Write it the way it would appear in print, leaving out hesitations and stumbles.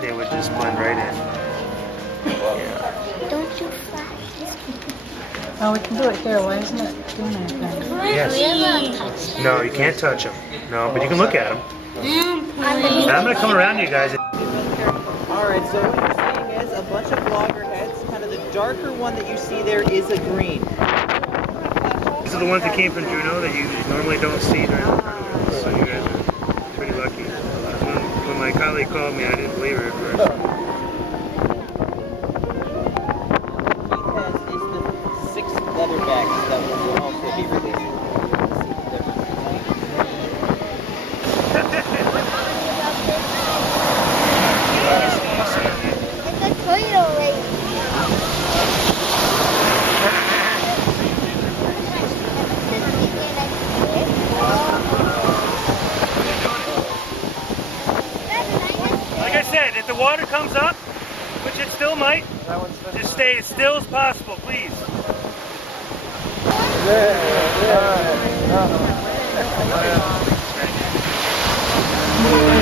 They would just blend right in. Don't you flash. Oh, we can do it here. Why isn't it doing anything? Yes. No, you can't touch them. No, but you can look at them. And I'm gonna come around you guys. Alright, so what you're saying is a bunch of loggerheads, kind of the darker one that you see there is a green. These are the ones that came from Juneau that you normally don't see during the tournament. So you guys are pretty lucky. When my colleague called me, I didn't believe her at first. Keith has is the 6 leatherbacks that will also be released. It's a Toyo race. Like I said, if the water comes up, which it still might, just stay as still as possible, please. Yeah.